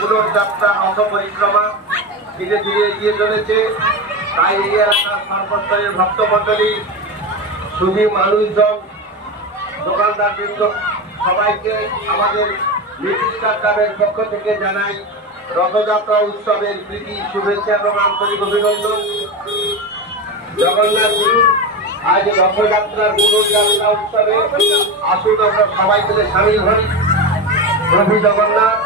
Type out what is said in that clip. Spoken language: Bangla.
পুনর্যাত্রা অথ পরিক্রমা ধীরে ধীরে এগিয়ে চলেছে। তাই এই এলাকার সর্বস্তরের ভক্তমণ্ডলী, শুধু মানুষজন, দোকানদার বৃন্দ সবাইকে আমাদের লিটিস্টার ক্লাবের পক্ষ থেকে জানাই রথযাত্রা উৎসবের প্রীতি, শুভেচ্ছা এবং আন্তরিক অভিনন্দন। জগন্নাথ গুরু আজ রথযাত্রার পুনর্যাত্রা উৎসবে আসুন আমরা সবাই মিলে সামিল হই। প্রভু জগন্নাথ